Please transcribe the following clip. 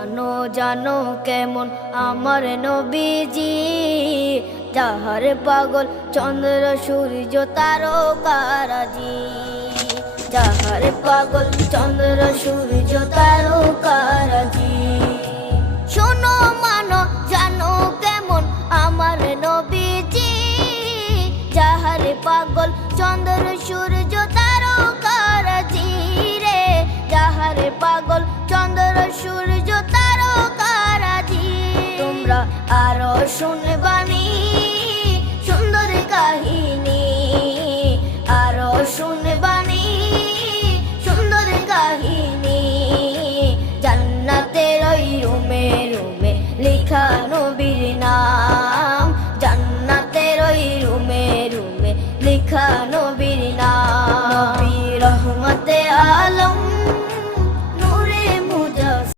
জানো জানো কেমন আমার নবীজি, যাহার পাগল চন্দ্র সূর্য তারকারাজি। যাহার পাগল চন্দ্র সূর্য তারকারাজি। শোনো মানো জানো কেমন আমার নবীজি, যাহার পাগল চন্দ্র সূর্য তারকারাজি রে। যাহার পাগল চন্দ্র সূর্য তারকারাজি। তোমরা আরো শুনে